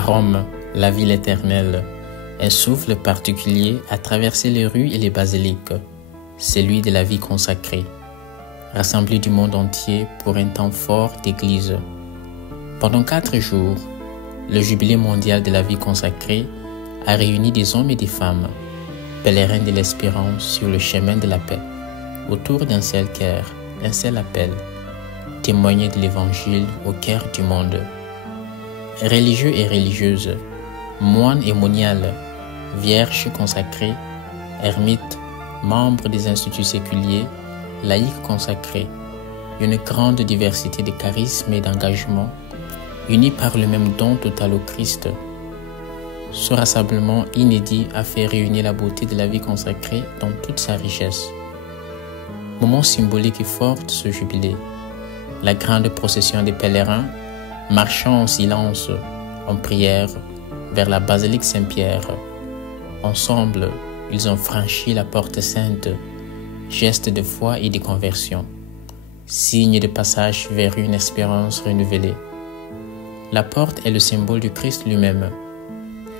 À Rome, la ville éternelle, un souffle particulier a traversé les rues et les basiliques, celui de la vie consacrée, rassemblés du monde entier pour un temps fort d'église. Pendant 4 jours, le jubilé mondial de la vie consacrée a réuni des hommes et des femmes, pèlerins de l'espérance sur le chemin de la paix, autour d'un seul cœur, un seul appel, témoigner de l'Évangile au cœur du monde. Religieux et religieuses, moines et moniales, vierges consacrées, ermites, membres des instituts séculiers, laïcs consacrés, une grande diversité de charismes et d'engagements, unis par le même don total au Christ. Ce rassemblement inédit a fait réunir la beauté de la vie consacrée dans toute sa richesse. Moment symbolique et fort de ce jubilé, la grande procession des pèlerins marchant en silence, en prière, vers la basilique Saint-Pierre. Ensemble, ils ont franchi la porte sainte, geste de foi et de conversion, signe de passage vers une espérance renouvelée. La porte est le symbole du Christ lui-même.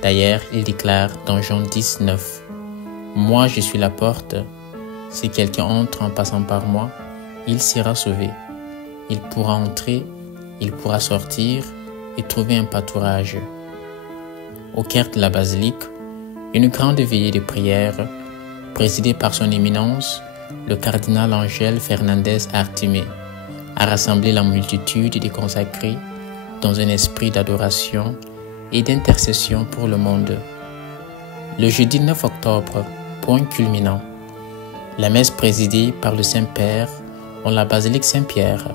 D'ailleurs, il déclare dans Jean 10:9 « Moi je suis la porte, si quelqu'un entre en passant par moi, il sera sauvé. Il pourra entrer, il pourra sortir et trouver un pâturage. » Au cœur de la basilique, une grande veillée de prière, présidée par son éminence, le cardinal Ángel Fernández Artimé, a rassemblé la multitude des consacrés dans un esprit d'adoration et d'intercession pour le monde. Le jeudi 9 octobre, point culminant, la messe présidée par le Saint-Père en la basilique Saint-Pierre.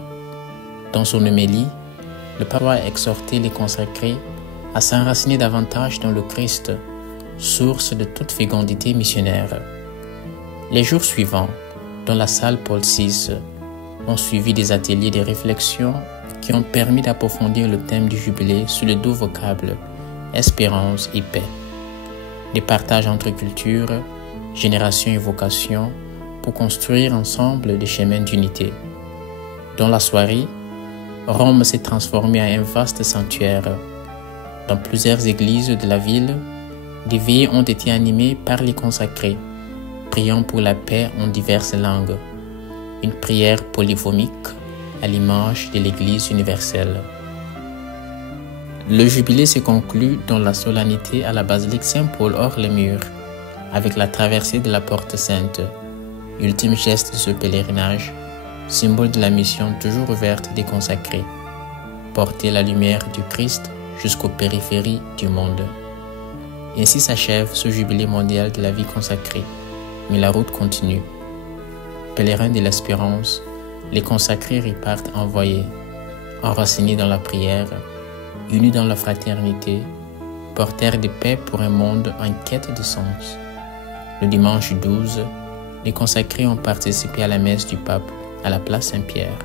Dans son homélie, le pape a exhorté les consacrés à s'enraciner davantage dans le Christ, source de toute fécondité missionnaire. Les jours suivants, dans la salle Paul VI, ont suivi des ateliers de réflexion qui ont permis d'approfondir le thème du jubilé sous les 2 vocables « espérance » et « paix ». Des partages entre cultures, génération et vocation pour construire ensemble des chemins d'unité. Dans la soirée, Rome s'est transformée en un vaste sanctuaire. Dans plusieurs églises de la ville, des veillées ont été animées par les consacrés, priant pour la paix en diverses langues. Une prière polyphonique à l'image de l'Église universelle. Le jubilé se conclut dans la solennité à la basilique Saint-Paul hors les murs, avec la traversée de la porte sainte, ultime geste de ce pèlerinage, symbole de la mission toujours ouverte des consacrés, porter la lumière du Christ jusqu'aux périphéries du monde. Ainsi s'achève ce jubilé mondial de la vie consacrée, mais la route continue. Pèlerins de l'espérance, les consacrés repartent envoyés, enracinés dans la prière, unis dans la fraternité, porteurs de paix pour un monde en quête de sens. Le dimanche 12, les consacrés ont participé à la messe du pape à la place Saint-Pierre.